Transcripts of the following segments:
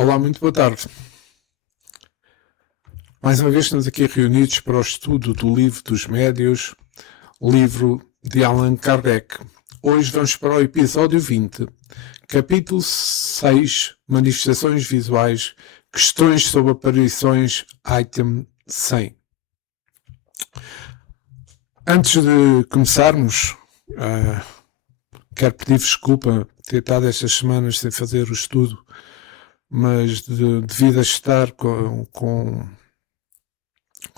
Olá, muito boa tarde. Mais uma vez estamos aqui reunidos para o estudo do Livro dos Médiuns, livro de Allan Kardec. Hoje vamos para o episódio 20, capítulo 6, Manifestações Visuais, Questões sobre Aparições, item 100. Antes de começarmos, quero pedir desculpa por ter estado estas semanas sem fazer o estudo, mas devido a estar com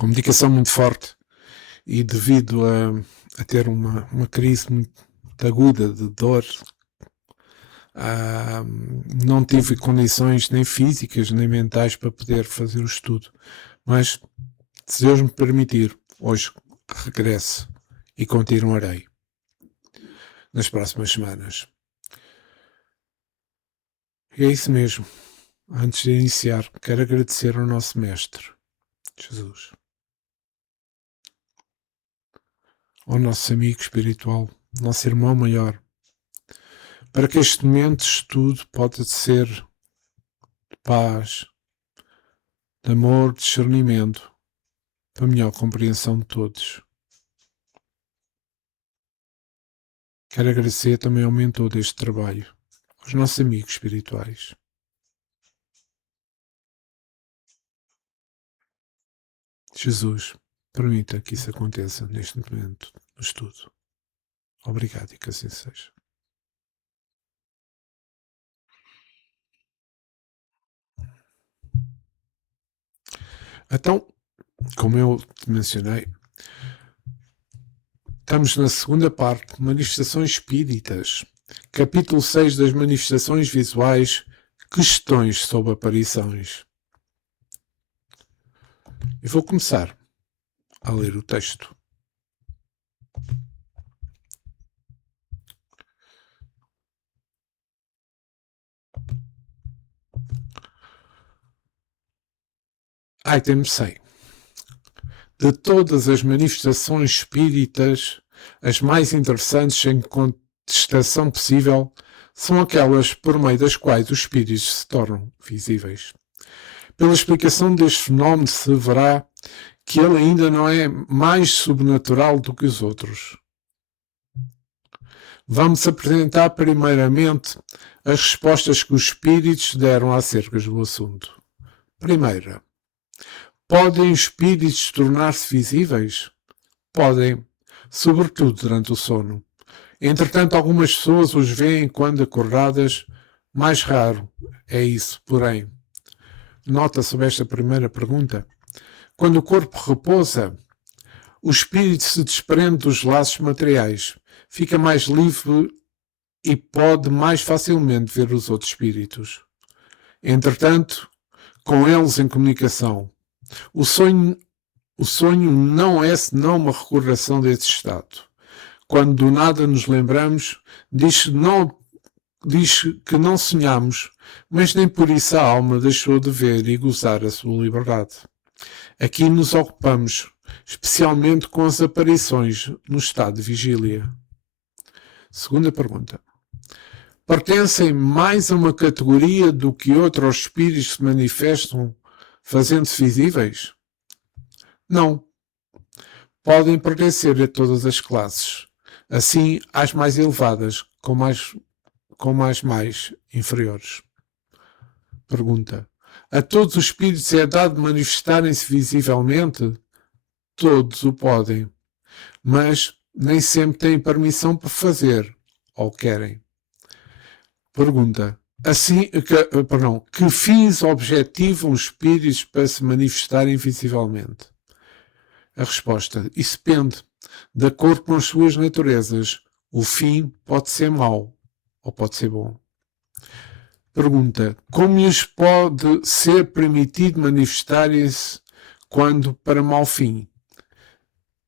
medicação muito forte e devido a ter uma crise muito aguda de dor, não tive condições nem físicas nem mentais para poder fazer o estudo. Mas, se Deus me permitir, hoje regresso e continuarei nas próximas semanas. E é isso mesmo. Antes de iniciar, quero agradecer ao nosso Mestre, Jesus, ao nosso amigo espiritual, nosso irmão maior, para que este momento de estudo possa ser de paz, de amor, de discernimento, para a melhor compreensão de todos. Quero agradecer também ao mentor deste trabalho, aos nossos amigos espirituais. Jesus, permita que isso aconteça neste momento do estudo. Obrigado e que assim seja. Então, como eu te mencionei, estamos na segunda parte, Manifestações Espíritas, capítulo 6 das Manifestações Visuais, Questões sobre Aparições. Eu vou começar a ler o texto. Item 100. De todas as manifestações espíritas, as mais interessantes sem contestação possível são aquelas por meio das quais os espíritos se tornam visíveis. Pela explicação deste fenómeno se verá que ele ainda não é mais sobrenatural do que os outros. Vamos apresentar primeiramente as respostas que os espíritos deram acerca do assunto. Primeira. Podem os espíritos tornar-se visíveis? Podem, sobretudo durante o sono. Entretanto, algumas pessoas os veem quando acordadas. Mais raro é isso, porém. Nota sobre esta primeira pergunta. Quando o corpo repousa, o espírito se desprende dos laços materiais, fica mais livre e pode mais facilmente ver os outros espíritos. Entretanto, com eles em comunicação. O sonho não é senão uma recordação desse estado. Quando do nada nos lembramos, diz que não sonhamos, mas nem por isso a alma deixou de ver e gozar a sua liberdade. Aqui nos ocupamos especialmente com as aparições no estado de vigília. Segunda pergunta. Pertencem mais a uma categoria do que outra aos espíritos que se manifestam fazendo-se visíveis? Não. Podem pertencer a todas as classes. Assim, às mais elevadas, com mais inferiores. Pergunta. A todos os espíritos é dado manifestarem-se visivelmente? Todos o podem, mas nem sempre têm permissão para fazer, ou querem. Pergunta. Que fins objetivam os espíritos para se manifestarem visivelmente? A resposta. Isso depende. De acordo com as suas naturezas, o fim pode ser mau ou pode ser bom. Pergunta. Como lhes pode ser permitido manifestarem-se quando para mau fim?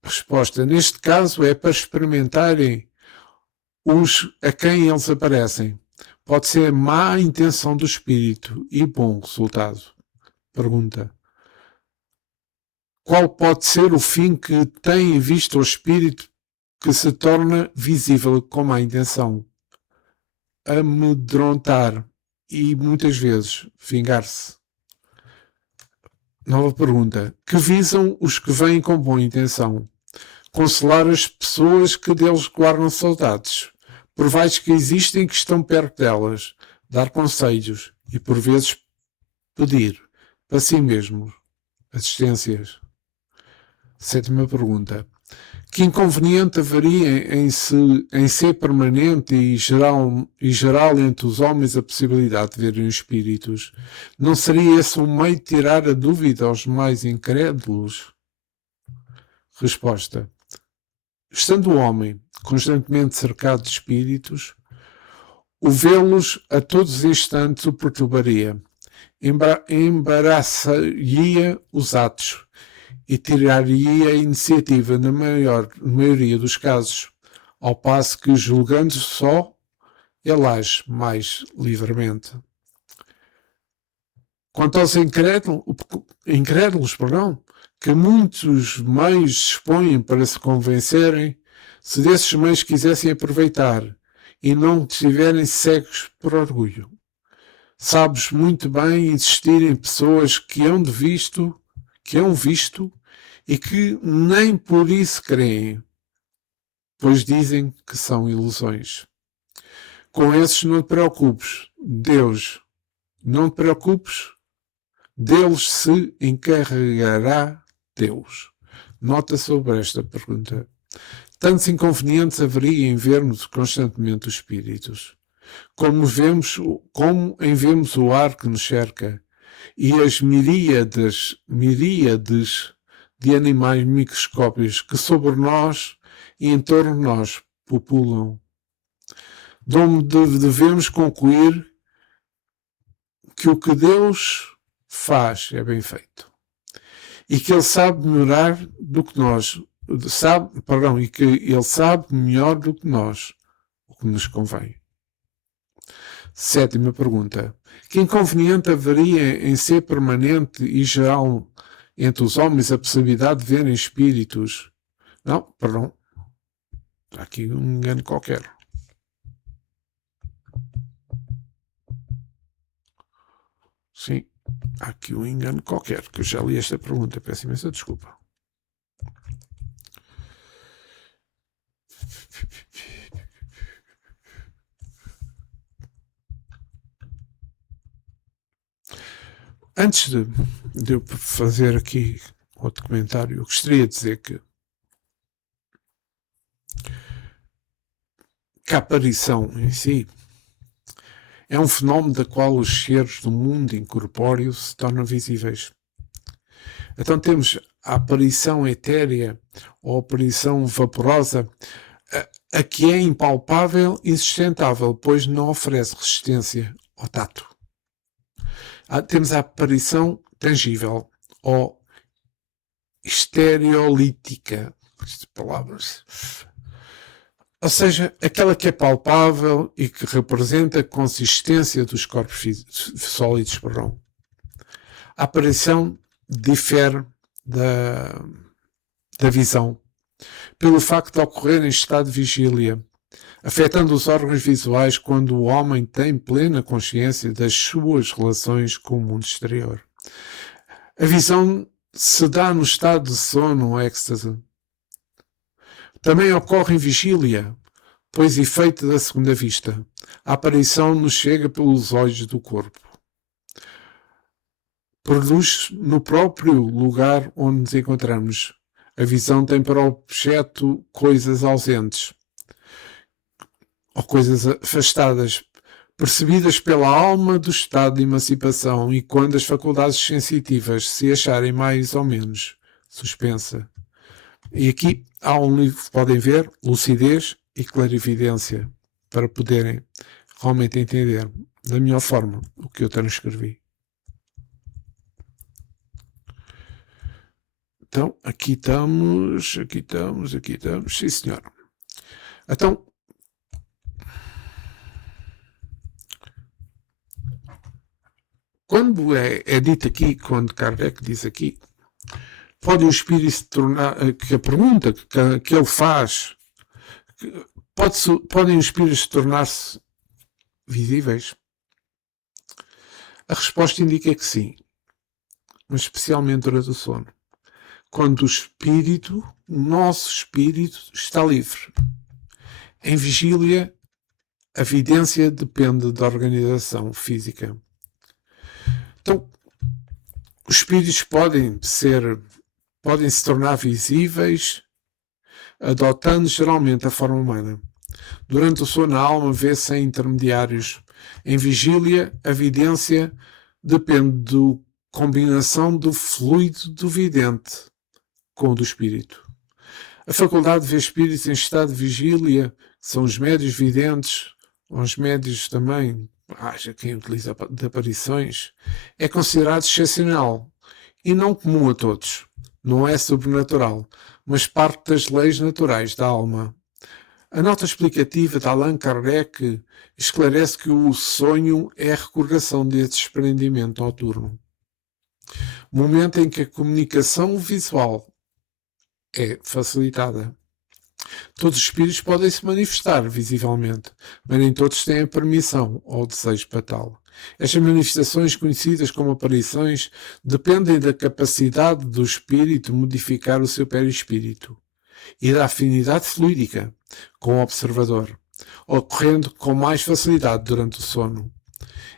Resposta. Neste caso é para experimentarem a quem eles aparecem. Pode ser má intenção do espírito e bom resultado. Pergunta. Qual pode ser o fim que tem em vista o espírito que se torna visível com má intenção? Amedrontar, e muitas vezes vingar-se. Nova pergunta. Que visam os que vêm com boa intenção? Consolar as pessoas que deles guardam saudades. Provais que existem e que estão perto delas. Dar conselhos e, por vezes, pedir para si mesmo assistências. Sétima pergunta. Que inconveniente haveria em ser permanente e geral entre os homens a possibilidade de verem os espíritos? Não seria esse um meio de tirar a dúvida aos mais incrédulos? Resposta. Estando o homem constantemente cercado de espíritos, o vê-los a todos os instantes o perturbaria, embaraçaria os atos e tiraria a iniciativa na maioria dos casos, ao passo que, julgando só, ele age mais livremente. Quanto aos incrédulos, que muitos meios dispõem para se convencerem, se desses meios quisessem aproveitar e não estiverem cegos por orgulho. Sabes muito bem existirem pessoas que hão visto e que nem por isso creem, pois dizem que são ilusões. Com esses não te preocupes, não te preocupes, deles se encarregará Deus. Nota sobre esta pergunta. Tantos inconvenientes haveria em vermos constantemente os espíritos, como em vemos o ar que nos cerca, e as miríades de animais microscópicos que sobre nós e em torno de nós populam. Devemos concluir que o que Deus faz é bem feito e que Ele sabe melhorar do que nós e que Ele sabe melhor do que nós o que nos convém. Sétima pergunta. Que inconveniente haveria em ser permanente e geral entre os homens a possibilidade de verem espíritos? Há aqui um engano qualquer. Sim, há aqui um engano qualquer, que eu já li esta pergunta. Peço imensa desculpa. Antes de eu fazer aqui outro comentário, eu gostaria de dizer que a aparição em si é um fenómeno da qual os seres do mundo incorpóreo se tornam visíveis. Então temos a aparição etérea ou aparição vaporosa, a que é impalpável e insustentável, pois não oferece resistência ao tato. Temos a aparição tangível ou estereolítica, estas palavras, ou seja, aquela que é palpável e que representa a consistência dos corpos sólidos. A aparição difere da visão pelo facto de ocorrer em estado de vigília, afetando os órgãos visuais quando o homem tem plena consciência das suas relações com o mundo exterior. A visão se dá no estado de sono ou êxtase. Também ocorre em vigília, pois efeito da segunda vista. A aparição nos chega pelos olhos do corpo. Produz no próprio lugar onde nos encontramos. A visão tem para objeto coisas ausentes ou coisas afastadas, percebidas pela alma do estado de emancipação e quando as faculdades sensitivas se acharem mais ou menos suspensa. E aqui há um livro que podem ver, Lucidez e Clarividência, para poderem realmente entender da melhor forma o que eu transcrevi. Então, aqui estamos, sim senhor. Então, quando é dito aqui, quando Kardec diz aqui, pode o espírito se tornar, que a pergunta que ele faz, podem os espíritos tornar-se visíveis? A resposta indica que sim, mas especialmente durante o sono, quando o nosso espírito, está livre. Em vigília, a vidência depende da organização física. Então, os espíritos podem se tornar visíveis, adotando geralmente a forma humana. Durante o sono, a alma vê-se em intermediários. Em vigília, a vidência depende da combinação do fluido do vidente com o do espírito. A faculdade de ver espíritos em estado de vigília, que são os médios videntes, ou os médios também, haja quem utiliza de aparições, é considerado excepcional e não comum a todos. Não é sobrenatural, mas parte das leis naturais da alma. A nota explicativa de Allan Kardec esclarece que o sonho é a recordação desse desprendimento noturno. Momento em que a comunicação visual é facilitada. Todos os espíritos podem se manifestar visivelmente, mas nem todos têm a permissão ou o desejo para tal. Estas manifestações, conhecidas como aparições, dependem da capacidade do espírito modificar o seu perispírito e da afinidade fluídica com o observador, ocorrendo com mais facilidade durante o sono.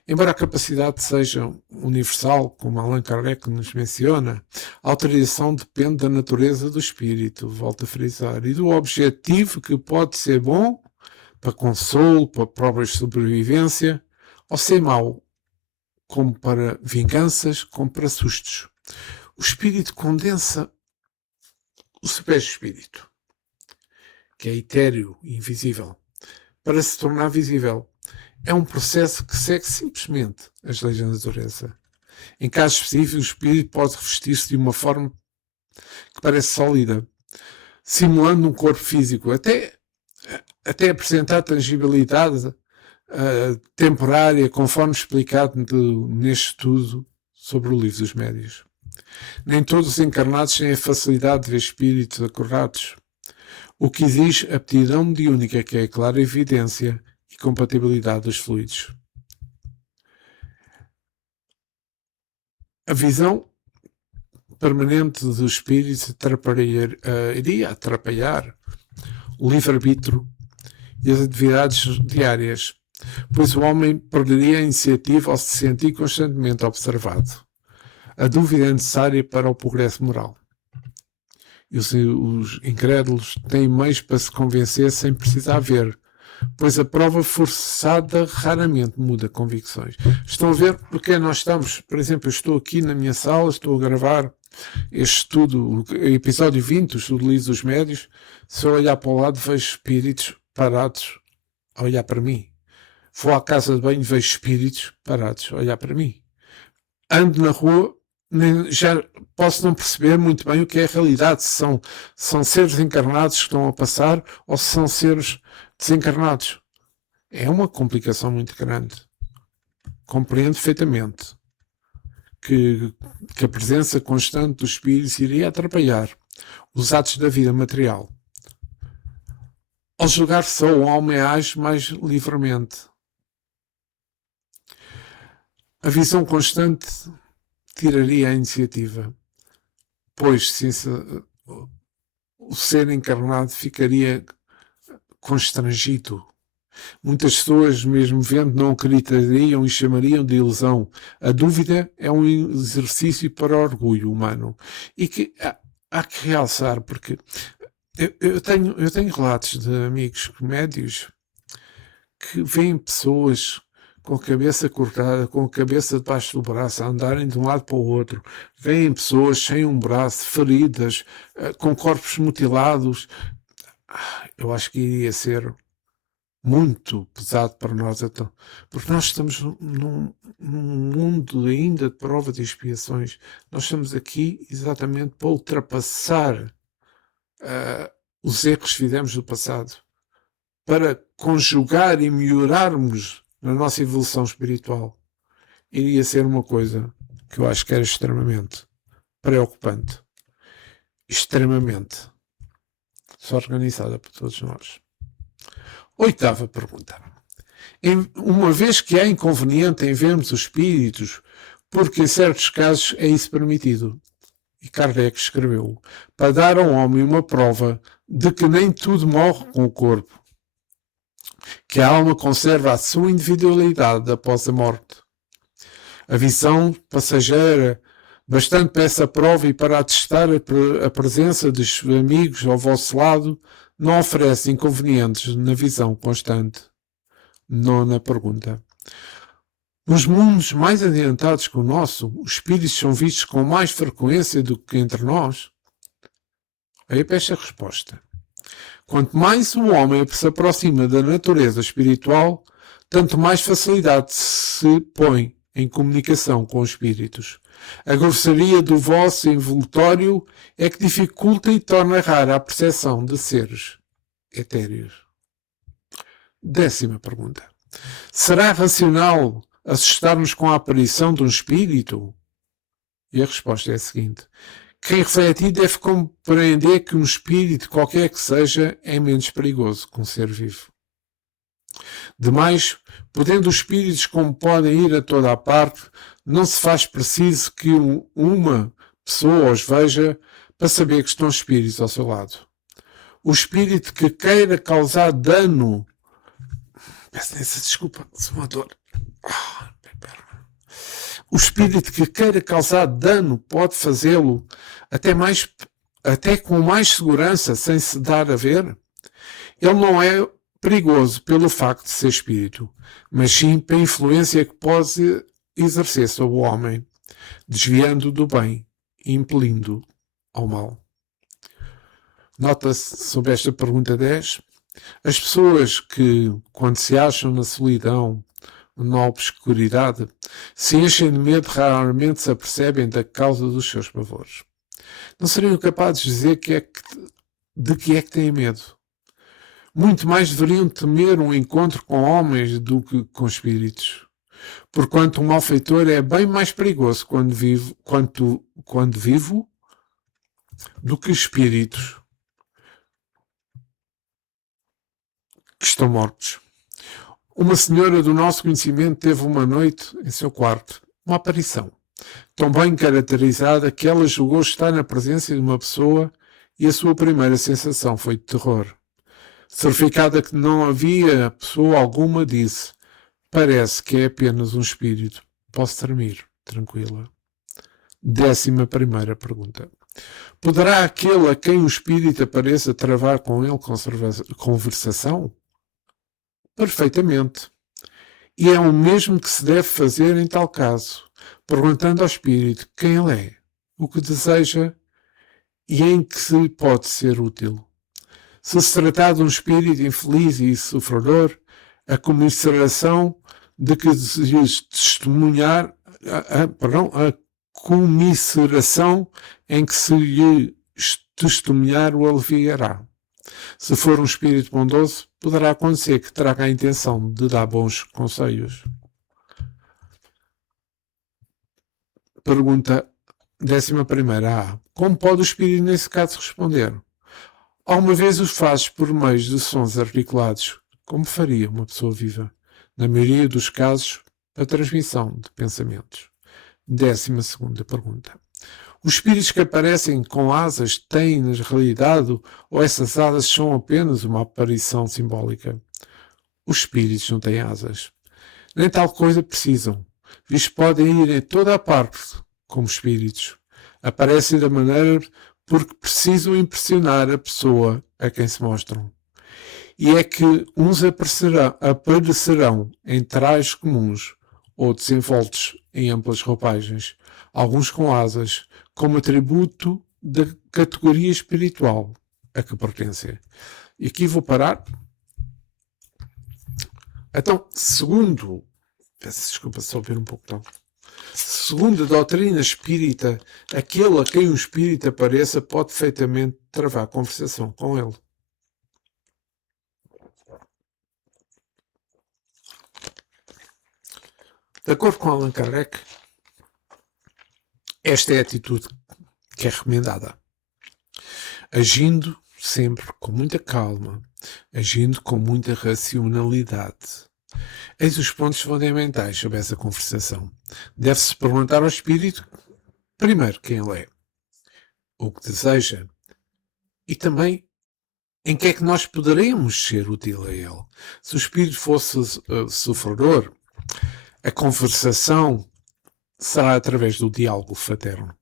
Embora a capacidade seja universal, como Allan Kardec nos menciona, a alteração depende da natureza do espírito, volto a frisar, e do objetivo, que pode ser bom para consolo, para própria sobrevivência, ou ser mau, como para vinganças, como para sustos. O espírito condensa o seu espírito, que é etéreo e invisível, para se tornar visível. É um processo que segue simplesmente as leis da natureza. Em casos específicos, o espírito pode revestir-se de uma forma que parece sólida, simulando um corpo físico, até apresentar tangibilidade temporária, conforme explicado neste estudo sobre o Livro dos Médiuns. Nem todos os encarnados têm a facilidade de ver espíritos acordados, o que exige aptidão mediúnica, que é a clara evidência e compatibilidade dos fluidos. A visão permanente do espírito iria atrapalhar o livre-arbítrio e as atividades diárias, pois o homem perderia a iniciativa ao se sentir constantemente observado. A dúvida é necessária para o progresso moral. E os incrédulos têm meios para se convencer sem precisar ver, pois a prova forçada raramente muda convicções. Estão a ver porque nós estamos, por exemplo, eu estou aqui na minha sala, estou a gravar este estudo, o episódio 20, o estudo Livro dos Médiuns. Se eu olhar para o lado, vejo espíritos parados a olhar para mim. Vou à casa de banho, vejo espíritos parados a olhar para mim. Ando na rua, já posso não perceber muito bem o que é a realidade, se são seres encarnados que estão a passar ou se são seres desencarnados. É uma complicação muito grande. Compreendo perfeitamente que a presença constante dos espíritos iria atrapalhar os atos da vida material. Ao julgar só, o homem age mais livremente. A visão constante tiraria a iniciativa, pois o ser encarnado ficaria constrangido. Muitas pessoas, mesmo vendo, não acreditariam e chamariam de ilusão. A dúvida é um exercício para o orgulho humano. E que há que realçar, porque eu tenho relatos de amigos médios que veem pessoas com a cabeça cortada, com a cabeça debaixo do braço, a andarem de um lado para o outro. Veem pessoas sem um braço, feridas, com corpos mutilados. Eu acho que iria ser muito pesado para nós, então, porque nós estamos num mundo ainda de prova de expiações. Nós estamos aqui exatamente para ultrapassar os erros que fizemos no passado, para conjugar e melhorarmos na nossa evolução espiritual. Iria ser uma coisa que eu acho que era extremamente preocupante, extremamente desorganizada por todos nós. Oitava pergunta. uma vez que é inconveniente em vermos os espíritos, porque em certos casos é isso permitido. E Kardec escreveu, para dar ao homem uma prova de que nem tudo morre com o corpo, que a alma conserva a sua individualidade após a morte. A visão passageira, bastante para essa prova e para atestar a presença dos amigos ao vosso lado, não oferece inconvenientes na visão constante. Nona pergunta. Nos mundos mais adiantados que o nosso, os espíritos são vistos com mais frequência do que entre nós? Aí para esta resposta. Quanto mais o homem se aproxima da natureza espiritual, tanto mais facilidade se põe em comunicação com os espíritos. A grosseria do vosso envoltório é que dificulta e torna rara a percepção de seres etéreos. 10ª pergunta. Será racional assustar-nos com a aparição de um espírito? E a resposta é a seguinte. Quem refletir deve compreender que um espírito, qualquer que seja, é menos perigoso que um ser vivo. Demais, podendo os espíritos como podem ir a toda a parte, não se faz preciso que uma pessoa os veja para saber que estão espíritos ao seu lado. O espírito que queira causar dano... Peço desculpa, sou uma dor. O espírito que queira causar dano pode fazê-lo até com mais segurança, sem se dar a ver. Ele não é perigoso pelo facto de ser espírito, mas sim pela influência que pode exercer sobre o homem, desviando do bem e impelindo ao mal. Nota-se sobre esta pergunta 10, as pessoas que, quando se acham na solidão, na obscuridade, se enchem de medo, raramente se apercebem da causa dos seus pavores. Não seriam capazes de dizer de que é que têm medo. Muito mais deveriam temer um encontro com homens do que com espíritos. Porquanto um malfeitor é bem mais perigoso quando vivo do que espíritos que estão mortos. Uma senhora do nosso conhecimento teve uma noite em seu quarto, uma aparição, tão bem caracterizada que ela julgou estar na presença de uma pessoa e a sua primeira sensação foi de terror. Certificada que não havia pessoa alguma, disse, parece que é apenas um espírito. Posso dormir, tranquila. 11ª pergunta. Poderá aquele a quem o espírito apareça travar com ele conversação? Perfeitamente. E é o mesmo que se deve fazer em tal caso, perguntando ao espírito quem ele é, o que deseja e em que se pode ser útil. Se se tratar de um espírito infeliz e sofredor, a comiseração de que lhes testemunhar, a comisseração em que se lhe testemunhar o aliviará. Se for um espírito bondoso, poderá acontecer que traga a intenção de dar bons conselhos. Pergunta 11ª. Como pode o espírito nesse caso responder? Alguma vez o fazes por meio de sons articulados, como faria uma pessoa viva. Na maioria dos casos, a transmissão de pensamentos. 12ª pergunta. Os espíritos que aparecem com asas têm, na realidade, ou essas asas são apenas uma aparição simbólica? Os espíritos não têm asas. Nem tal coisa precisam, visto que podem ir em toda a parte como espíritos. Aparecem da maneira porque precisam impressionar a pessoa a quem se mostram. E é que uns aparecerão em trajes comuns, outros envoltos em amplas roupagens, alguns com asas, como atributo da categoria espiritual a que pertencem. E aqui vou parar. Então, peço desculpa só ver um pouco, segundo a doutrina espírita, aquele a quem o espírito apareça pode perfeitamente travar conversação com ele. De acordo com Allan Kardec, esta é a atitude que é recomendada. Agindo sempre com muita calma, agindo com muita racionalidade, Eis os pontos fundamentais sobre essa conversação. Deve-se perguntar ao espírito, primeiro, quem ele é, o que deseja, e também em que é que nós poderemos ser útil a ele. Se o espírito fosse sofredor, a conversação será através do diálogo fraterno.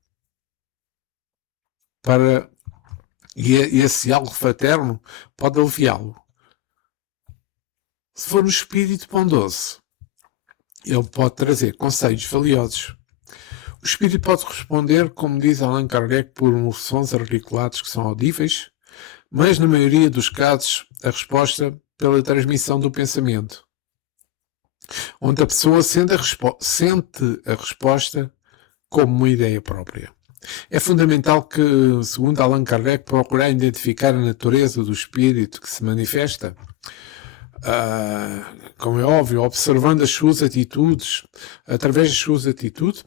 E esse diálogo fraterno pode aliviá-lo. Se for um espírito bondoso, ele pode trazer conselhos valiosos. O espírito pode responder, como diz Allan Kardec, por sons articulados que são audíveis, mas na maioria dos casos a resposta pela transmissão do pensamento, onde a pessoa sente a resposta como uma ideia própria. É fundamental que, segundo Allan Kardec, procurar identificar a natureza do espírito que se manifesta, como é óbvio, observando as suas atitudes, através das suas atitudes,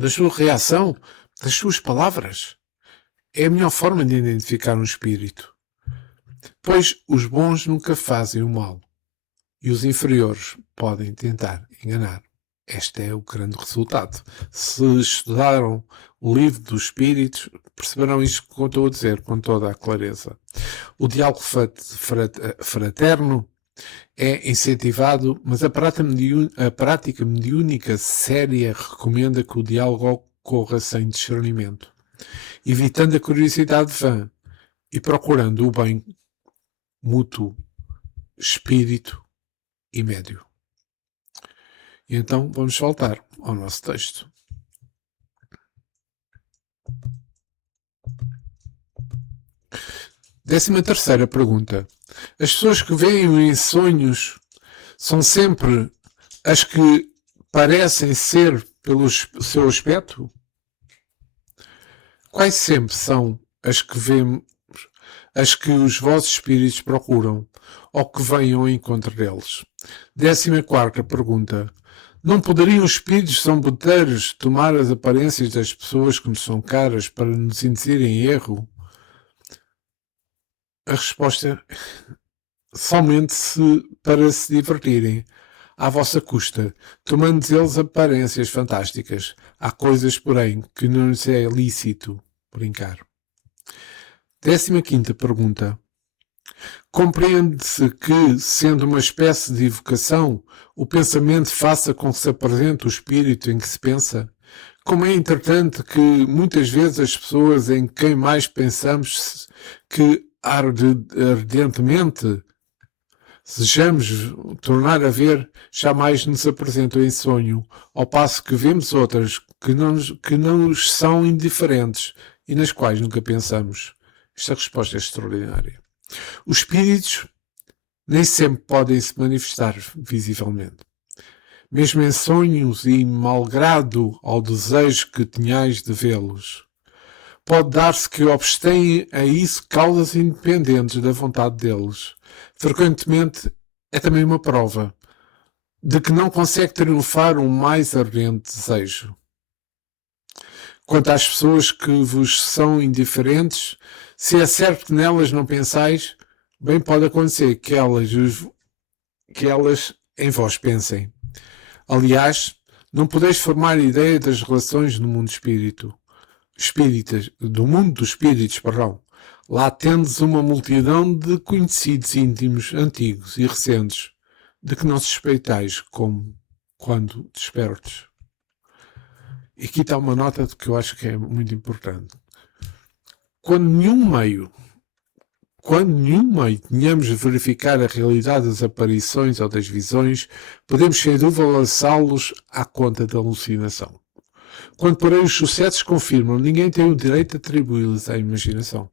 da sua reação, das suas palavras. É a melhor forma de identificar um espírito. Pois os bons nunca fazem o mal e os inferiores podem tentar enganar. Este é o grande resultado. Se estudaram o livro dos espíritos, perceberão isto que eu estou a dizer com toda a clareza. O diálogo fraterno é incentivado, mas a prática mediúnica séria recomenda que o diálogo ocorra sem discernimento, evitando a curiosidade vã e procurando o bem mútuo, espírito e médio. E então vamos voltar ao nosso texto. Décima terceira pergunta. As pessoas que veem em sonhos são sempre as que parecem ser pelo seu aspecto? Quais sempre são as que os vossos espíritos procuram ou que venham ao encontro deles? 14ª pergunta. Não poderiam os espíritos zombeteiros tomar as aparências das pessoas que nos são caras para nos induzirem em erro? A resposta somente para se divertirem, à vossa custa, tomando eles aparências fantásticas. Há coisas, porém, que não lhes é lícito brincar. 15ª pergunta. Compreende-se que, sendo uma espécie de evocação, o pensamento faça com que se apresente o espírito em que se pensa? Como é interessante que, muitas vezes, as pessoas em quem mais pensamos que ardentemente desejamos tornar a ver, jamais nos apresentam em sonho, ao passo que vemos outras que não nos são indiferentes e nas quais nunca pensamos. Esta resposta é extraordinária. Os espíritos nem sempre podem se manifestar visivelmente. Mesmo em sonhos e malgrado ao desejo que tenhais de vê-los, pode dar-se que obstêm a isso causas independentes da vontade deles. Frequentemente é também uma prova de que não consegue triunfar um mais ardente desejo. Quanto às pessoas que vos são indiferentes, se é certo que nelas não pensais, bem pode acontecer que elas em vós pensem. Aliás, não podeis formar ideia das relações no mundo do mundo dos espíritos, perdão. Lá tendes uma multidão de conhecidos íntimos, antigos e recentes, de que não suspeitais como quando despertes. E aqui está uma nota que eu acho que é muito importante. Quando nenhum meio tenhamos de verificar a realidade das aparições ou das visões, podemos sem dúvida lançá-los à conta da alucinação. Quando, porém, os sucessos confirmam, ninguém tem o direito de atribuí-los à imaginação.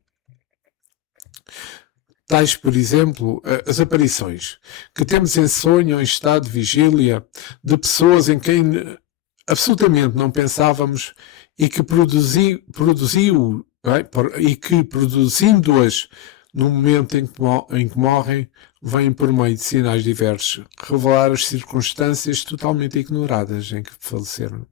Tais, por exemplo, as aparições que temos em sonho ou em estado de vigília de pessoas em quem absolutamente não pensávamos e que produzindo-as no momento em que morrem, vêm por meio de sinais diversos revelar as circunstâncias totalmente ignoradas em que faleceram.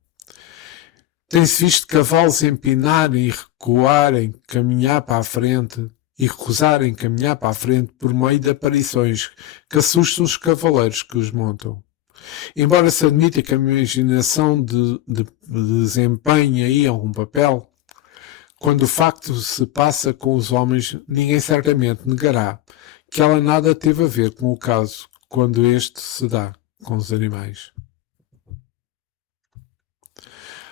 Tem-se visto cavalos empinarem e recuarem, caminhar para a frente e recusarem caminhar para a frente por meio de aparições que assustam os cavaleiros que os montam. Embora se admita que a imaginação desempenhe aí algum papel, quando o facto se passa com os homens, ninguém certamente negará que ela nada teve a ver com o caso quando este se dá com os animais.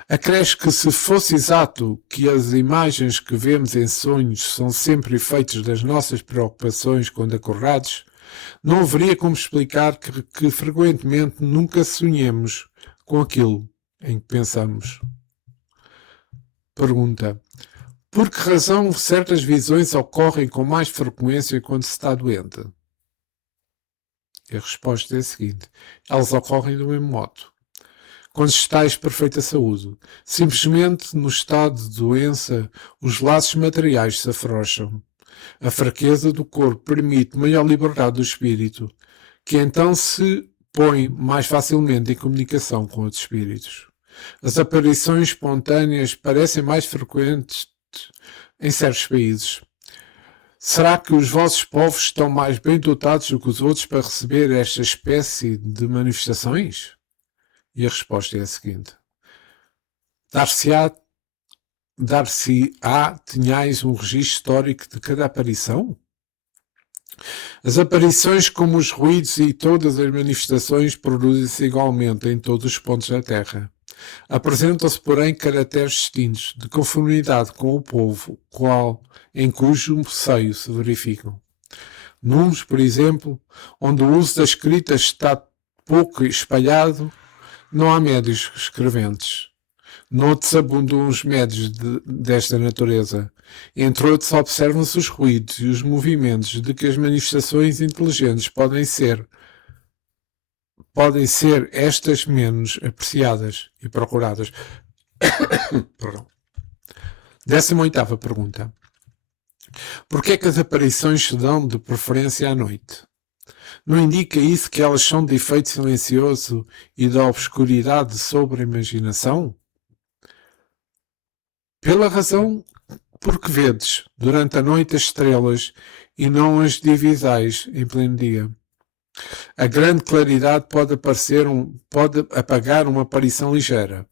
Acresce que se fosse exato que as imagens que vemos em sonhos são sempre efeitos das nossas preocupações quando acordados, não haveria como explicar que frequentemente nunca sonhemos com aquilo em que pensamos. Pergunta: por que razão certas visões ocorrem com mais frequência quando se está doente? E a resposta é a seguinte: elas ocorrem do mesmo modo. Quando estáis em perfeita saúde, simplesmente no estado de doença, os laços materiais se afrouxam. A fraqueza do corpo permite maior liberdade do espírito, que então se põe mais facilmente em comunicação com outros espíritos. As aparições espontâneas parecem mais frequentes em certos países. Será que os vossos povos estão mais bem dotados do que os outros para receber esta espécie de manifestações? E a resposta é a seguinte: dar-se-á tenhais um registro histórico de cada aparição? As aparições, como os ruídos e todas as manifestações, produzem-se igualmente em todos os pontos da Terra. Apresentam-se, porém, caracteres distintos, de conformidade com o povo, em cujo seio se verificam. Nuns, por exemplo, onde o uso da escrita está pouco espalhado, não há médios escreventes. Noutros abundam os médios desta natureza. Entre outros, observam-se os ruídos e os movimentos de que as manifestações inteligentes podem ser estas menos apreciadas e procuradas. 18ª pergunta. Por que é que as aparições se dão de preferência à noite? Não indica isso que elas são de efeito silencioso e da obscuridade sobre a imaginação? Pela razão porque vedes durante a noite as estrelas e não as divisais em pleno dia. A grande claridade pode apagar uma aparição ligeira,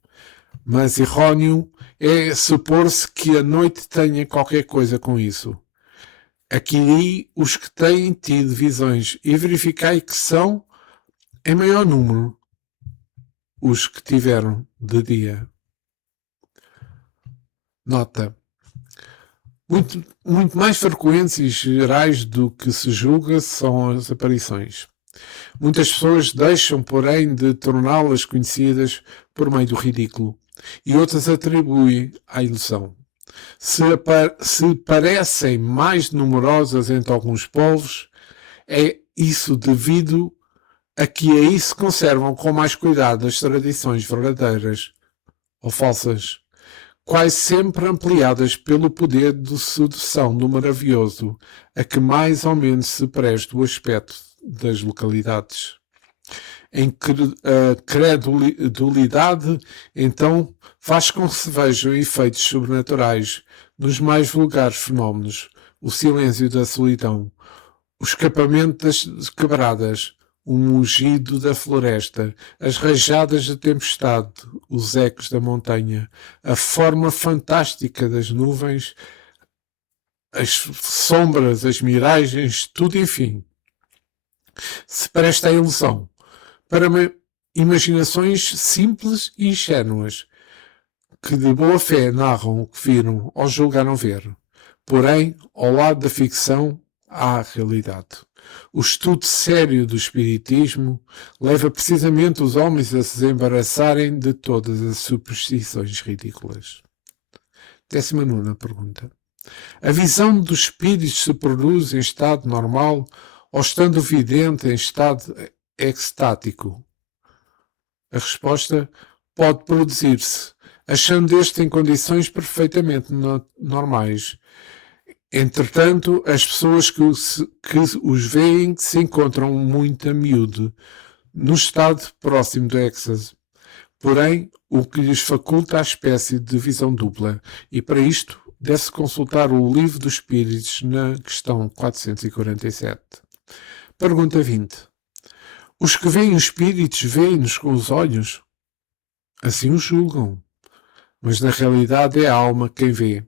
mas errôneo é supor-se que a noite tenha qualquer coisa com isso. Aqui os que têm tido visões e verificai que são, em maior número, os que tiveram de dia. Nota: muito mais frequentes e gerais do que se julga são as aparições. Muitas pessoas deixam, porém, de torná-las conhecidas por meio do ridículo, e outras atribuem à ilusão. Se parecem mais numerosas entre alguns povos, é isso devido a que aí se conservam com mais cuidado as tradições verdadeiras ou falsas, quase sempre ampliadas pelo poder de sedução do maravilhoso, a que mais ou menos se presta o aspecto das localidades. A credulidade, então, faz com que se vejam efeitos sobrenaturais nos mais vulgares fenómenos: o silêncio da solidão, o escapamento das quebradas, o mugido da floresta, as rajadas da tempestade, os ecos da montanha, a forma fantástica das nuvens, as sombras, as miragens, tudo, enfim, se presta à ilusão, para imaginações simples e ingênuas, que de boa fé narram o que viram ou julgaram ver. Porém, ao lado da ficção, há a realidade. O estudo sério do espiritismo leva precisamente os homens a se desembaraçarem de todas as superstições ridículas. 19ª pergunta. A visão dos espíritos se produz em estado normal ou estando vidente em estado extático? A resposta: pode produzir-se, achando este em condições perfeitamente normais. Entretanto, as pessoas que os veem se encontram muito a miúdo, no estado próximo do êxtase, porém, o que lhes faculta a espécie de visão dupla, e para isto deve-se consultar o Livro dos Espíritos na questão 447. Pergunta 20. Os que veem os espíritos veem-nos com os olhos? Assim o julgam, mas na realidade é a alma quem vê.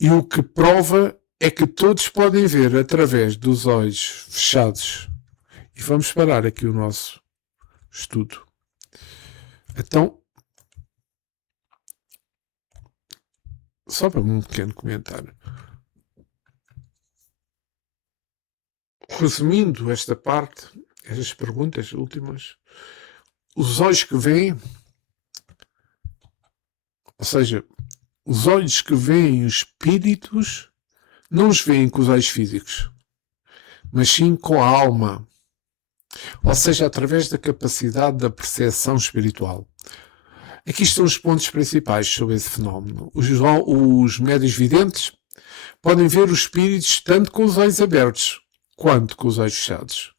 E o que prova é que todos podem ver através dos olhos fechados. E vamos parar aqui o nosso estudo. Então, só para um pequeno comentário. Resumindo esta parte, estas perguntas últimas, os olhos que veem, ou seja, os olhos que veem os espíritos, não os veem com os olhos físicos, mas sim com a alma, ou seja, através da capacidade da percepção espiritual. Aqui estão os pontos principais sobre esse fenómeno. Os médios videntes podem ver os espíritos tanto com os olhos abertos quanto com os olhos fechados.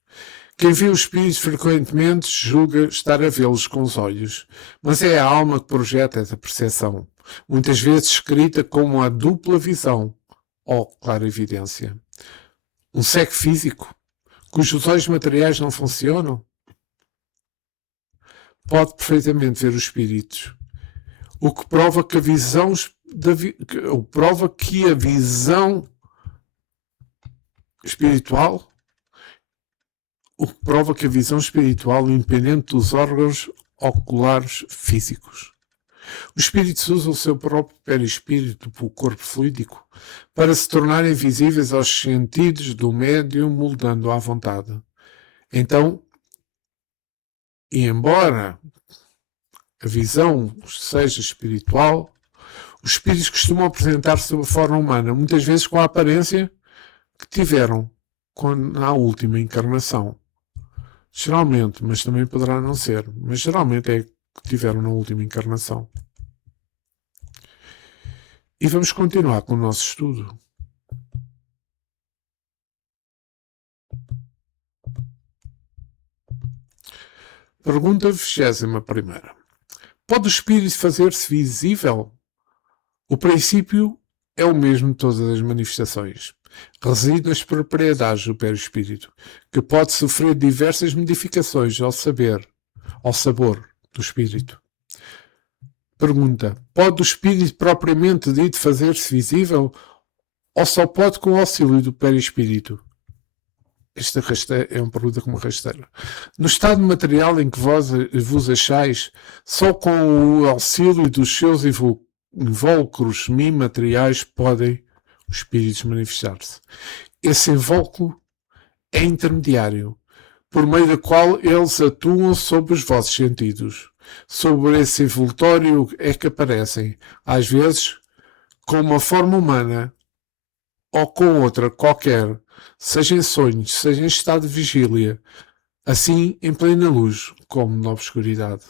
Quem vê os espíritos frequentemente julga estar a vê-los com os olhos, mas é a alma que projeta essa percepção, muitas vezes escrita como a dupla visão ou clarividência. Um cego físico, cujos olhos materiais não funcionam, pode perfeitamente ver os espíritos, o que prova que a visão espiritual, independente dos órgãos oculares físicos. Os espíritos usam o seu próprio perispírito, o corpo fluídico, para se tornarem visíveis aos sentidos do médium, moldando-o à vontade. Então, e embora a visão seja espiritual, os espíritos costumam apresentar-se sob a forma humana, muitas vezes com a aparência que tiveram na última encarnação. Geralmente, mas também poderá não ser, mas geralmente é que tiveram na última encarnação. E vamos continuar com o nosso estudo. Pergunta 21ª. Pode o espírito fazer-se visível? O princípio é o mesmo de todas as manifestações. Reside nas propriedades do perispírito, que pode sofrer diversas modificações ao sabor do espírito. Pergunta: pode o espírito propriamente dito fazer-se visível ou só pode com o auxílio do perispírito? Esta é uma pergunta com uma rasteira. No estado material em que vos achais, só com o auxílio dos seus invólucros semi-materiais podem os espíritos manifestar-se. Esse invólucro é intermediário, por meio do qual eles atuam sobre os vossos sentidos. Sobre esse envoltório é que aparecem, às vezes, com uma forma humana ou com outra qualquer, seja em sonhos, seja em estado de vigília, assim em plena luz como na obscuridade.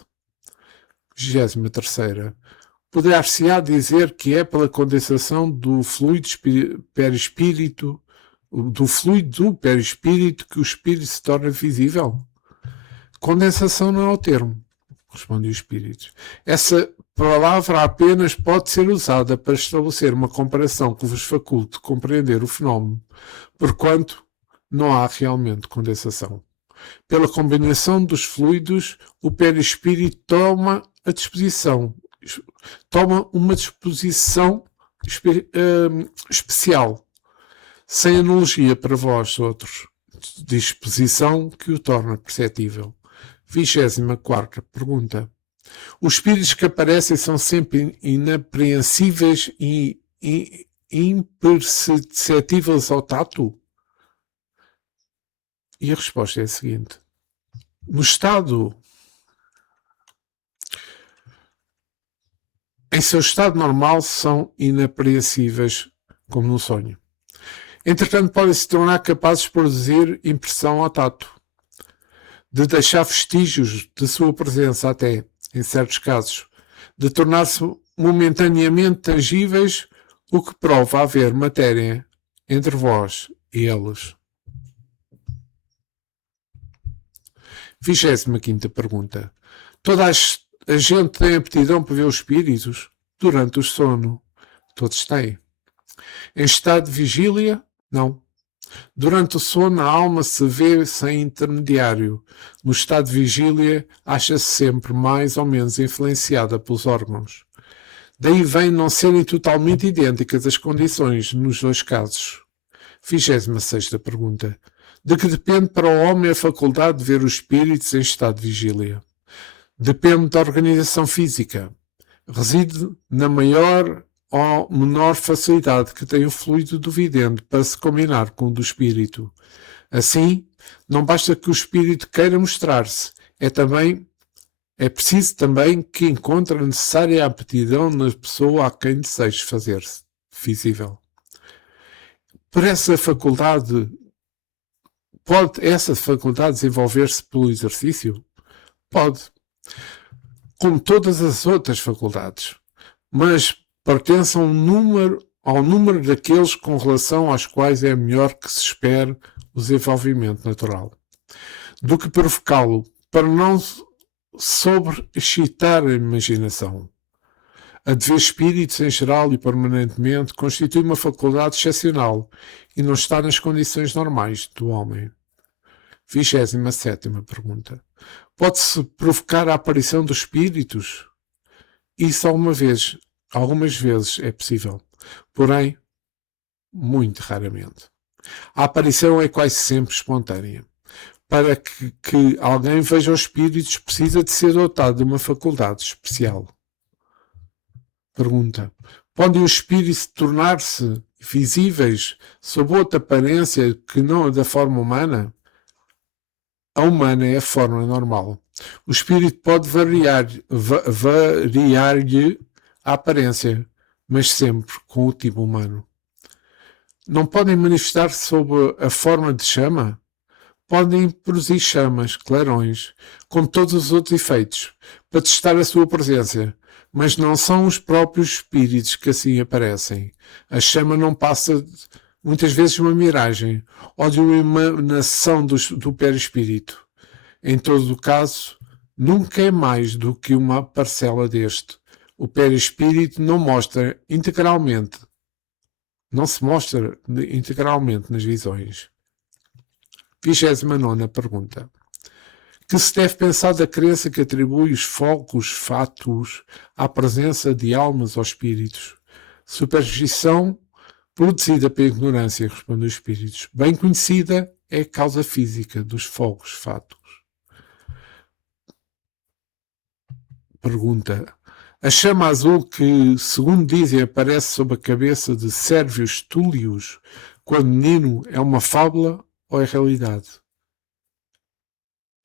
23ª. Poder-se-á dizer que é pela condensação do fluido perispírito, que o espírito se torna visível? Condensação não é o termo, responde o espírito. Essa palavra apenas pode ser usada para estabelecer uma comparação que vos faculte compreender o fenómeno, porquanto não há realmente condensação. Pela combinação dos fluidos, o perispírito toma uma disposição especial, sem analogia para vós outros, disposição que o torna perceptível. 24ª pergunta. Os espíritos que aparecem são sempre inapreensíveis e imperceptíveis ao tato? E a resposta é a seguinte. Em seu estado normal são inapreensíveis, como no sonho. Entretanto, podem se tornar capazes de produzir impressão ao tato, de deixar vestígios de sua presença até, em certos casos, de tornar-se momentaneamente tangíveis, o que prova haver matéria entre vós e eles. 25ª pergunta. Toda a gente tem aptidão para ver os espíritos durante o sono. Todos têm. Em estado de vigília, não. Durante o sono, a alma se vê sem intermediário. No estado de vigília, acha-se sempre mais ou menos influenciada pelos órgãos. Daí vem não serem totalmente idênticas as condições nos dois casos. 26ª pergunta. De que depende para o homem a faculdade de ver os espíritos em estado de vigília? Depende da organização física. Reside na maior ou menor facilidade que tem o fluido do vidente para se combinar com o do espírito. Assim, não basta que o espírito queira mostrar-se, é preciso também que encontre a necessária aptidão na pessoa a quem deseja fazer-se visível. Por essa faculdade, pode essa faculdade desenvolver-se pelo exercício? Pode, como todas as outras faculdades, mas pertence ao número daqueles com relação aos quais é melhor que se espere o desenvolvimento natural, do que provocá-lo para não sobreexcitar a imaginação. A de ver espíritos em geral e permanentemente constitui uma faculdade excepcional e não está nas condições normais do homem. 27ª pergunta. Pode-se provocar a aparição dos espíritos? Isso algumas vezes é possível, porém, muito raramente. A aparição é quase sempre espontânea. Para que alguém veja os espíritos, precisa de ser dotado de uma faculdade especial. Pergunta. Podem os espíritos tornar-se visíveis sob outra aparência que não a da forma humana? A humana é a forma normal. O espírito pode variar-lhe a aparência, mas sempre com o tipo humano. Não podem manifestar-se sob a forma de chama? Podem produzir chamas, clarões, com todos os outros efeitos, para testar a sua presença, mas não são os próprios espíritos que assim aparecem. A chama não passa, muitas vezes, uma miragem ou de uma emanação do perispírito. Em todo o caso, nunca é mais do que uma parcela deste. O perispírito não se mostra integralmente nas visões. 29ª pergunta. Que se deve pensar da crença que atribui os focos fatos à presença de almas ou espíritos? Superstição produzida pela ignorância, respondem os espíritos. Bem conhecida é a causa física dos focos fatos. Pergunta. A chama azul que, segundo dizem, aparece sob a cabeça de Sérvios Túlios quando menino é uma fábula ou é realidade?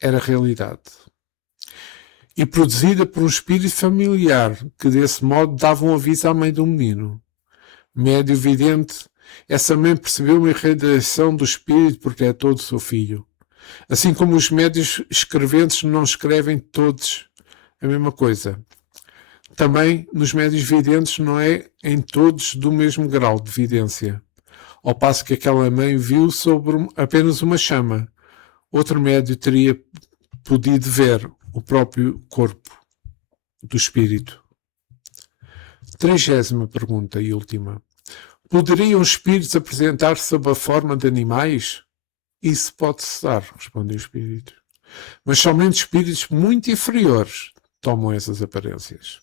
Era realidade. E produzida por um espírito familiar que, desse modo, dava um aviso à mãe do menino. Médio vidente, essa mãe percebeu uma irradiação do espírito porque é todo seu filho. Assim como os médios escreventes não escrevem todos a mesma coisa. Também nos médios videntes não é em todos do mesmo grau de vidência. Ao passo que aquela mãe viu sobre apenas uma chama, outro médio teria podido ver o próprio corpo do espírito. 30ª pergunta e última. Poderiam os espíritos apresentar-se sob a forma de animais? Isso pode-se dar, responde o espírito. Mas somente espíritos muito inferiores tomam essas aparências.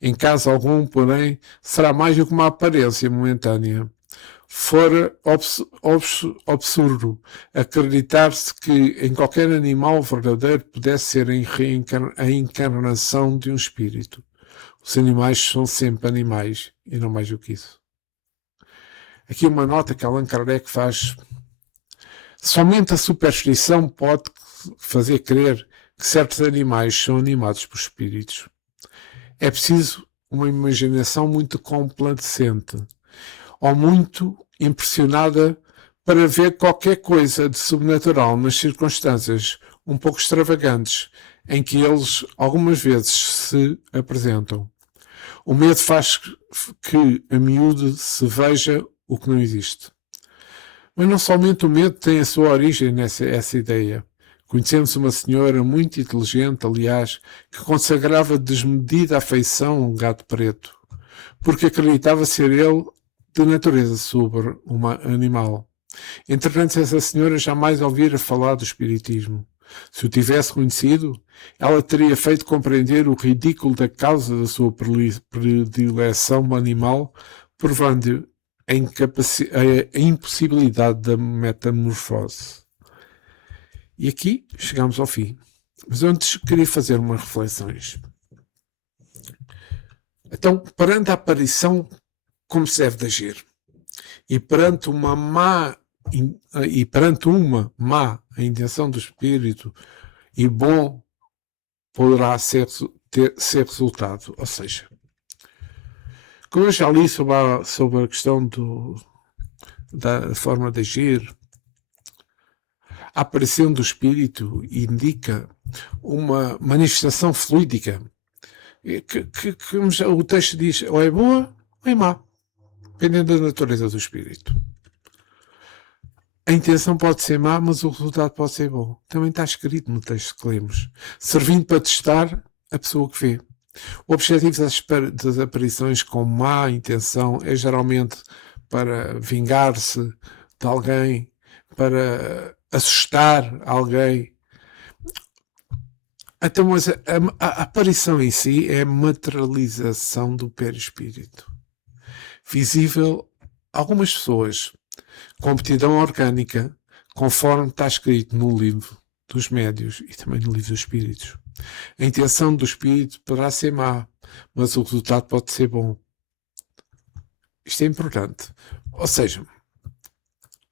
Em caso algum, porém, será mais do que uma aparência momentânea. Fora absurdo acreditar-se que em qualquer animal verdadeiro pudesse ser a encarnação de um espírito. Os animais são sempre animais e não mais do que isso. Aqui uma nota que Allan Kardec faz. Somente a superstição pode fazer crer que certos animais são animados por espíritos. É preciso uma imaginação muito complacente ou muito impressionada para ver qualquer coisa de sobrenatural nas circunstâncias um pouco extravagantes em que eles algumas vezes se apresentam. O medo faz que a miúde se veja o que não existe. Mas não somente o medo tem a sua origem essa ideia. Conhecemos uma senhora muito inteligente, aliás, que consagrava desmedida afeição a um gato preto. porque acreditava ser ele de natureza sobre uma animal. Entretanto, essa senhora jamais ouvira falar do espiritismo. Se o tivesse conhecido, ela teria feito compreender o ridículo da causa da sua predileção animal, provando a impossibilidade da metamorfose. E aqui chegamos ao fim. Mas antes queria fazer umas reflexões. Então, perante a aparição, como se deve de agir? E perante uma má intenção do espírito e bom poderá ser resultado. Ou seja, como eu já li sobre a questão da forma de agir, a aparição do espírito indica uma manifestação fluídica que o texto diz ou é boa ou é má, dependendo da natureza do espírito. A intenção pode ser má, mas o resultado pode ser bom. Também está escrito no texto que lemos, servindo para testar a pessoa que vê. O objetivo das aparições com má intenção é geralmente para vingar-se de alguém, para assustar alguém. Então, mas a aparição em si é a materialização do perispírito, visível a algumas pessoas, com aptidão orgânica, conforme está escrito no livro dos médios e também no livro dos espíritos. A intenção do espírito poderá ser má, mas o resultado pode ser bom. Isto é importante. Ou seja,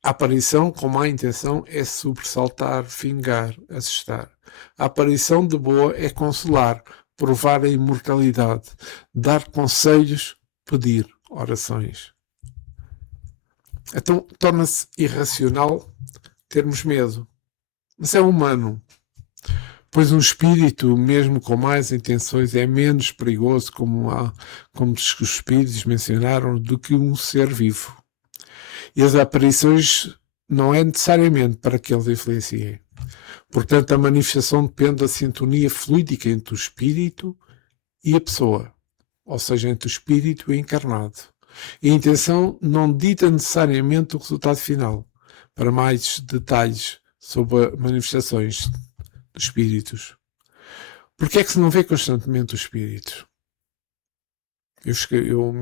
a aparição com má intenção é sobressaltar, vingar, assustar. A aparição de boa é consolar, provar a imortalidade, dar conselhos, pedir orações. Então torna-se irracional termos medo. Mas é humano. Pois um espírito, mesmo com mais intenções, é menos perigoso, como os espíritos mencionaram, do que um ser vivo. E as aparições não é necessariamente para que eles influenciem. Portanto, a manifestação depende da sintonia fluídica entre o espírito e a pessoa, ou seja, entre o espírito e o encarnado. E a intenção não dita necessariamente o resultado final. Para mais detalhes sobre manifestações dos espíritos. Porquê é que se não vê constantemente os espíritos? Eu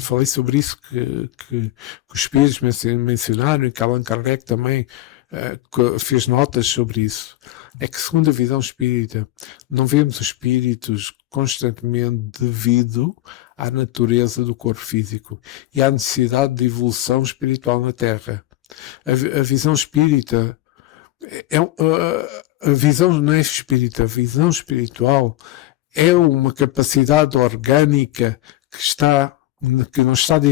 falei sobre isso que os espíritos mencionaram e que Allan Kardec também fez notas sobre isso. É que, segundo a visão espírita, não vemos os espíritos constantemente devido à natureza do corpo físico e à necessidade de evolução espiritual na Terra. A visão espírita a visão não é espírita, a visão espiritual é uma capacidade orgânica que não está,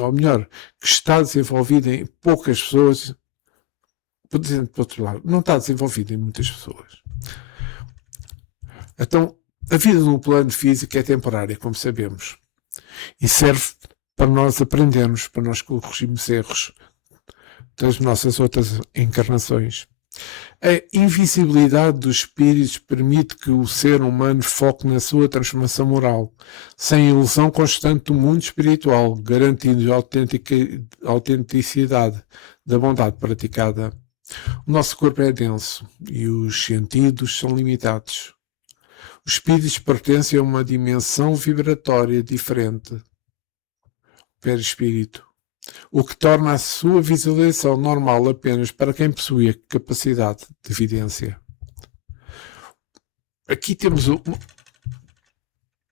ou melhor, que está desenvolvida em poucas pessoas, por outro lado, não está desenvolvida em muitas pessoas. Então, a vida no plano físico é temporária, como sabemos, e serve para nós aprendermos, para nós corrigirmos erros das nossas outras encarnações. A invisibilidade dos espíritos permite que o ser humano foque na sua transformação moral, sem ilusão constante do mundo espiritual, garantindo a autenticidade da bondade praticada. O nosso corpo é denso e os sentidos são limitados. Os espíritos pertencem a uma dimensão vibratória diferente, o perispírito, o que torna a sua visualização normal apenas para quem possui a capacidade de evidência. Aqui temos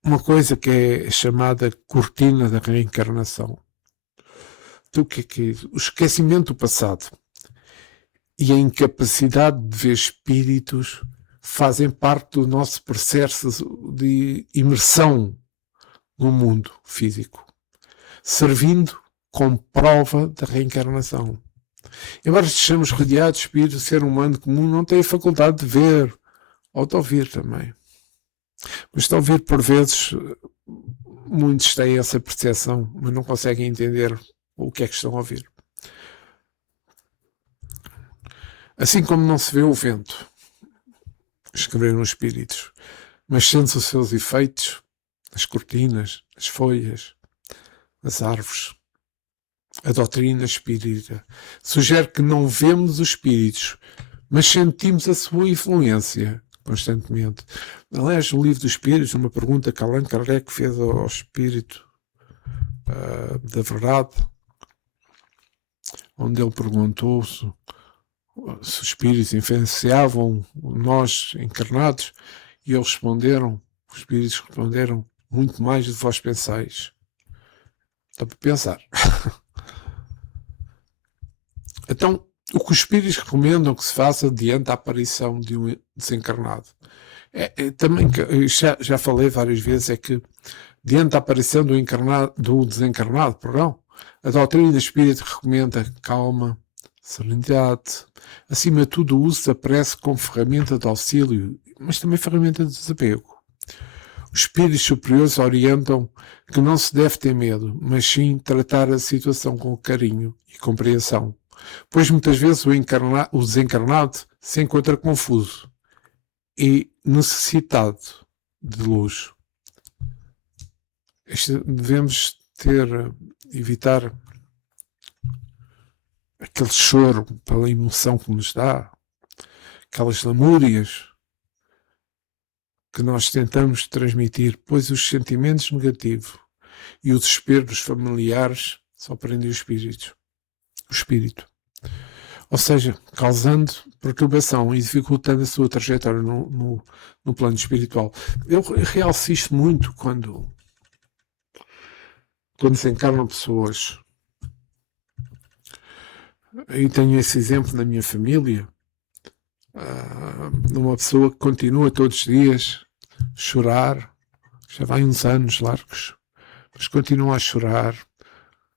uma coisa que é chamada cortina da reencarnação. Então, o que é isso? O esquecimento do passado e a incapacidade de ver espíritos fazem parte do nosso processo de imersão no mundo físico, servindo como prova da reencarnação. Embora estejamos rodeados de espíritos, o ser humano comum não tem a faculdade de ver ou de ouvir também. Mas de ouvir, por vezes, muitos têm essa percepção, mas não conseguem entender o que é que estão a ouvir. Assim como não se vê o vento, escreveram os espíritos, mas sente-se os seus efeitos, as cortinas, as folhas, as árvores. A doutrina espírita sugere que não vemos os espíritos, mas sentimos a sua influência constantemente. Aliás, o livro dos espíritos, uma pergunta que Allan Kardec fez ao espírito da verdade, onde ele perguntou se os espíritos influenciavam nós encarnados, e eles responderam, os espíritos responderam, muito mais do que vós pensais. Dá para pensar. Então, o que os espíritos recomendam que se faça diante da aparição de um desencarnado? Também, já falei várias vezes, é que diante da aparição do desencarnado, a doutrina espírita recomenda calma, serenidade, acima de tudo o uso da prece como ferramenta de auxílio, mas também ferramenta de desapego. Os espíritos superiores orientam que não se deve ter medo, mas sim tratar a situação com carinho e compreensão, pois muitas vezes o desencarnado se encontra confuso e necessitado de luz. Devemos evitar aquele choro pela emoção que nos dá, aquelas lamúrias que nós tentamos transmitir, pois os sentimentos negativos e o desespero dos familiares só prendem o espírito. Ou seja, causando perturbação e dificultando a sua trajetória no plano espiritual. Eu realço isto muito quando se encarnam pessoas. Eu tenho esse exemplo na minha família, de uma pessoa que continua todos os dias a chorar, já vai uns anos largos, mas continua a chorar,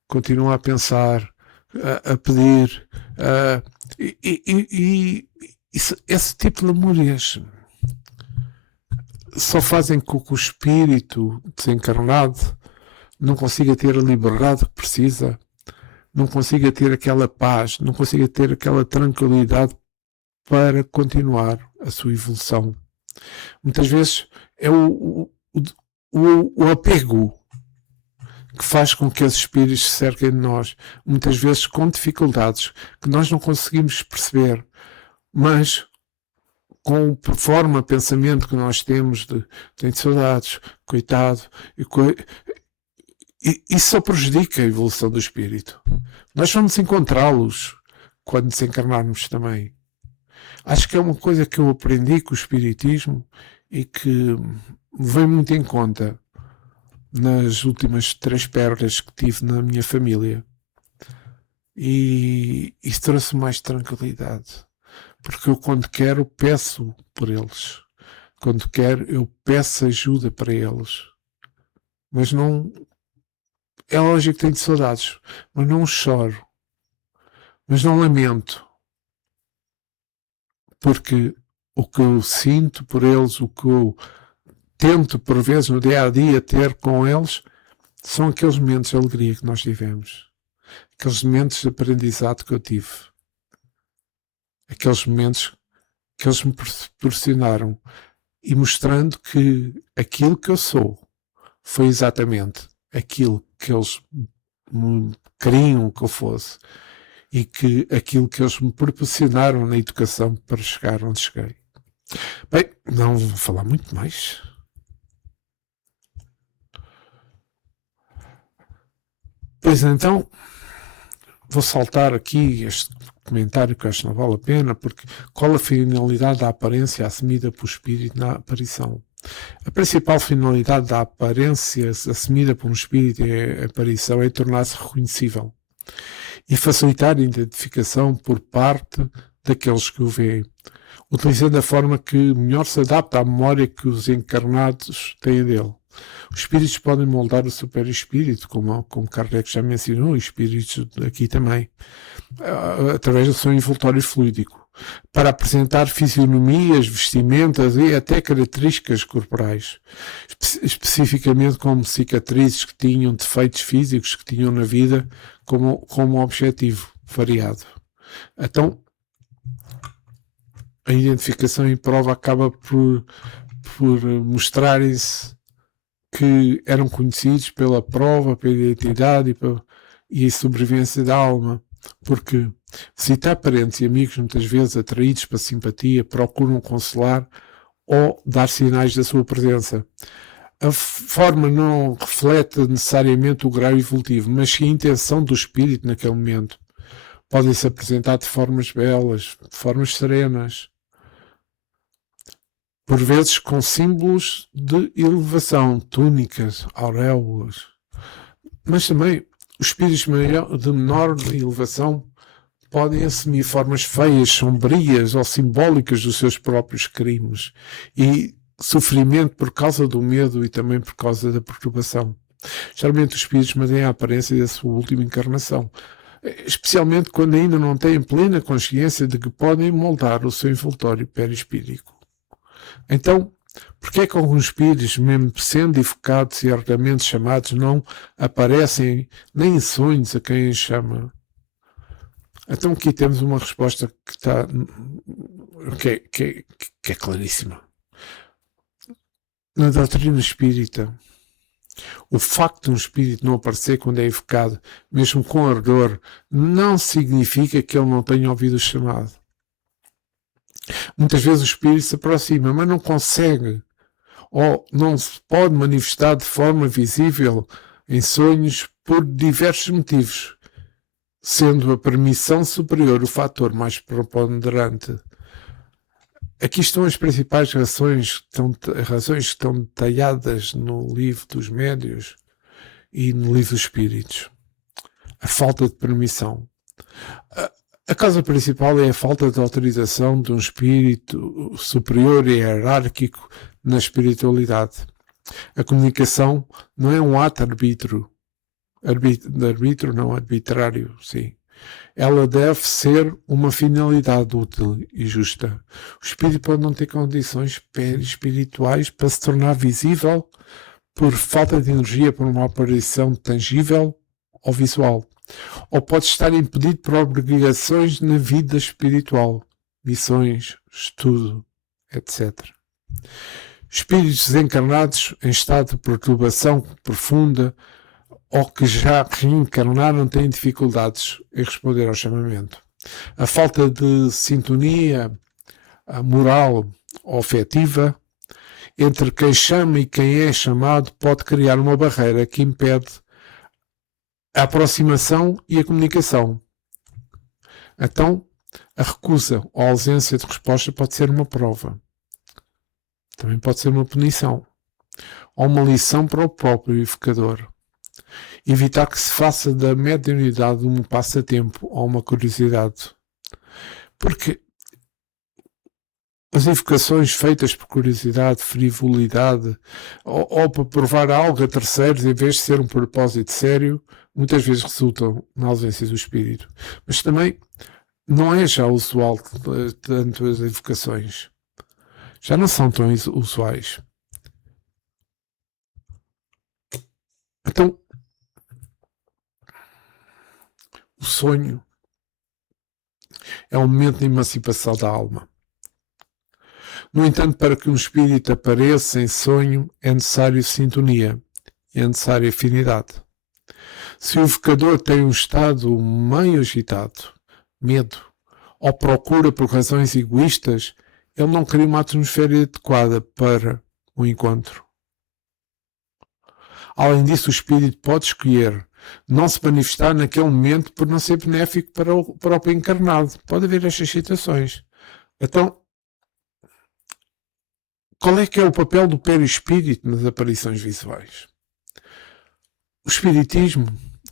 continua a pensar, a pedir, esse tipo de lamúrias só fazem com que o espírito desencarnado não consiga ter a liberdade que precisa, não consiga ter aquela paz, não consiga ter aquela tranquilidade para continuar a sua evolução. Muitas vezes é o apego que faz com que os espíritos se cerquem de nós, muitas vezes com dificuldades que nós não conseguimos perceber, mas com forma, pensamento que nós temos de tenho saudades, coitado, e isso só prejudica a evolução do espírito. Nós vamos encontrá-los quando desencarnarmos também. Acho que é uma coisa que eu aprendi com o espiritismo e que vem muito em conta nas últimas 3 perdas que tive na minha família. E isso trouxe mais tranquilidade. Porque eu, quando quero, peço por eles. Quando quero, eu peço ajuda para eles. Mas não... É lógico que tenho saudades, mas não choro. Mas não lamento. Porque o que eu sinto por eles, o que eu tento, por vezes, no dia a dia, ter com eles, são aqueles momentos de alegria que nós tivemos. Aqueles momentos de aprendizado que eu tive. Aqueles momentos que eles me proporcionaram. E mostrando que aquilo que eu sou foi exatamente aquilo que eles me queriam que eu fosse. E que aquilo que eles me proporcionaram na educação para chegar onde cheguei. Bem, não vou falar muito mais. Pois então, vou saltar aqui este comentário que acho que não vale a pena, porque qual a finalidade da aparência assumida pelo espírito na aparição? A principal finalidade da aparência assumida por um espírito em aparição é tornar-se reconhecível e facilitar a identificação por parte daqueles que o veem, utilizando a forma que melhor se adapta à memória que os encarnados têm dele. Os espíritos podem moldar o super-espírito, como Kardec já mencionou, e espíritos aqui também, através do seu envoltório fluídico, para apresentar fisionomias, vestimentas e até características corporais, especificamente como cicatrizes que tinham defeitos físicos que tinham na vida como objetivo variado. Então, a identificação e prova acaba por mostrarem-se que eram conhecidos pela prova, pela identidade e a sobrevivência da alma, porque visitar parentes e amigos, muitas vezes atraídos para simpatia, procuram consolar ou dar sinais da sua presença. A forma não reflete necessariamente o grau evolutivo, mas sim a intenção do espírito naquele momento. Podem-se apresentar de formas belas, de formas serenas, por vezes com símbolos de elevação, túnicas, auréolas. Mas também os espíritos de menor elevação podem assumir formas feias, sombrias ou simbólicas dos seus próprios crimes e sofrimento por causa do medo e também por causa da perturbação. Geralmente os espíritos mantêm a aparência da sua última encarnação, especialmente quando ainda não têm plena consciência de que podem moldar o seu envoltório perispírico. Então, por que é que alguns espíritos, mesmo sendo evocados e altamente chamados, não aparecem nem em sonhos a quem os chama? Então aqui temos uma resposta que está que é claríssima. Na doutrina espírita, o facto de um espírito não aparecer quando é evocado, mesmo com ardor, não significa que ele não tenha ouvido o chamado. Muitas vezes o espírito se aproxima, mas não consegue, ou não se pode manifestar de forma visível em sonhos por diversos motivos, sendo a permissão superior o fator mais preponderante. Aqui estão as principais razões que estão detalhadas no livro dos médiuns e no livro dos espíritos. A falta de permissão. A causa principal é a falta de autorização de um espírito superior e hierárquico na espiritualidade. A comunicação não é um ato arbítrio não arbitrário, sim. Ela deve ser uma finalidade útil e justa. O espírito pode não ter condições espirituais para se tornar visível por falta de energia, por uma aparição tangível ou visual. Ou pode estar impedido por obrigações na vida espiritual, missões, estudo, etc. Espíritos desencarnados em estado de perturbação profunda ou que já reencarnaram têm dificuldades em responder ao chamamento. A falta de sintonia moral ou afetiva entre quem chama e quem é chamado pode criar uma barreira que impede a aproximação e a comunicação. Então, a recusa ou a ausência de resposta pode ser uma prova. Também pode ser uma punição. Ou uma lição para o próprio evocador. Evitar que se faça da mediunidade um passatempo ou uma curiosidade. Porque as evocações feitas por curiosidade, frivolidade ou para provar algo a terceiros em vez de ser um propósito sério, muitas vezes resultam na ausência do espírito. Mas também não é já usual tanto as evocações. Já não são tão usuais. Então, o sonho é um momento de emancipação da alma. No entanto, para que um espírito apareça em sonho, é necessário sintonia, é necessária afinidade. Se o evocador tem um estado meio agitado, medo, ou procura por razões egoístas, ele não cria uma atmosfera adequada para o encontro. Além disso, o espírito pode escolher não se manifestar naquele momento por não ser benéfico para o próprio encarnado. Pode haver estas situações. Então, qual é que é o papel do perispírito nas aparições visuais?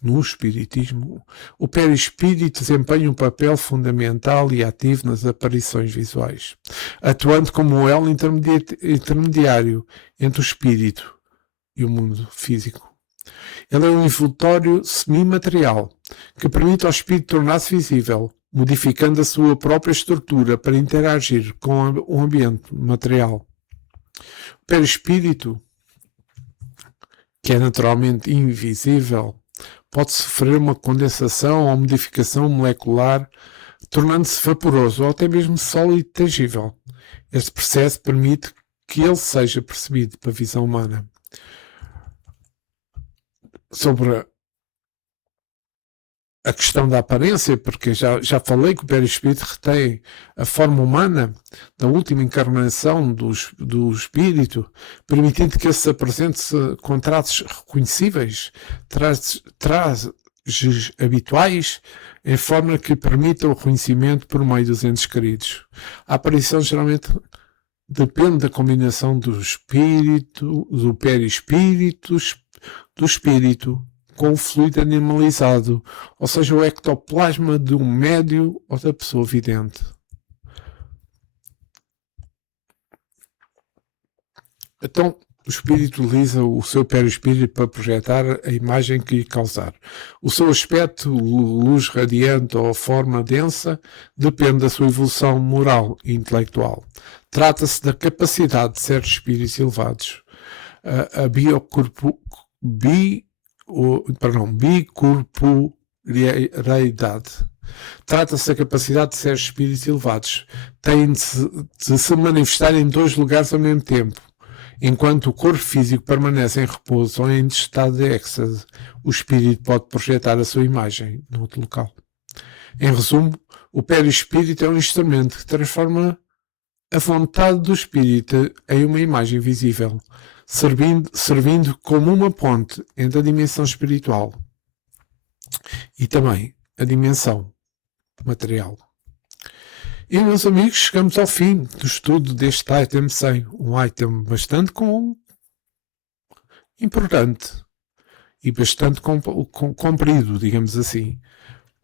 No espiritismo, o perispírito desempenha um papel fundamental e ativo nas aparições visuais, atuando como um elo intermediário entre o espírito e o mundo físico. Ele é um envoltório semimaterial que permite ao espírito tornar-se visível, modificando a sua própria estrutura para interagir com o ambiente material. O perispírito, que é naturalmente invisível, pode sofrer uma condensação ou modificação molecular, tornando-se vaporoso ou até mesmo sólido e tangível. Este processo permite que ele seja percebido pela visão humana. sobre a questão da aparência, porque já falei que o perispírito retém a forma humana da última encarnação do espírito, permitindo que se apresente com traços reconhecíveis, traços habituais, em forma que permita o reconhecimento por meio dos entes queridos. A aparição geralmente depende da combinação do espírito, do perispírito, do espírito, com o fluido animalizado, ou seja, o ectoplasma de um médio ou da pessoa vidente. Então, o espírito utiliza o seu perispírito para projetar a imagem que lhe causar. O seu aspecto, luz radiante ou forma densa, depende da sua evolução moral e intelectual. Trata-se da capacidade de certos espíritos elevados. A bicorporeidade. Trata-se da capacidade de certos espíritos elevados. Têm de se manifestar em dois lugares ao mesmo tempo. Enquanto o corpo físico permanece em repouso ou em estado de êxtase, o espírito pode projetar a sua imagem noutro local. Em resumo, o perispírito é um instrumento que transforma a vontade do espírito em uma imagem visível, servindo como uma ponte entre a dimensão espiritual e também a dimensão material. E, meus amigos, chegamos ao fim do estudo deste item 100, um item bastante importante e bastante comprido, digamos assim.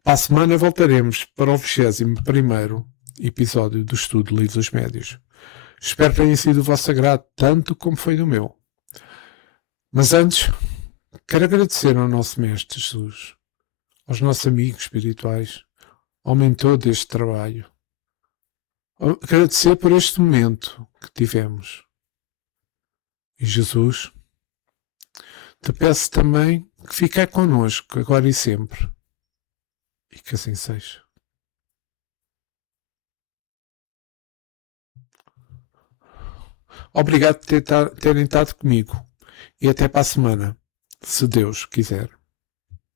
Para a semana voltaremos para o 21º episódio do estudo do Livro dos Médiuns. Espero que tenha sido do vosso agrado, tanto como foi do meu. Mas antes, quero agradecer ao nosso Mestre Jesus, aos nossos amigos espirituais, ao mentor deste trabalho. Agradecer por este momento que tivemos. E Jesus, te peço também que fique connosco agora e sempre. E que assim seja. Obrigado por terem estado comigo. E até para a semana, se Deus quiser.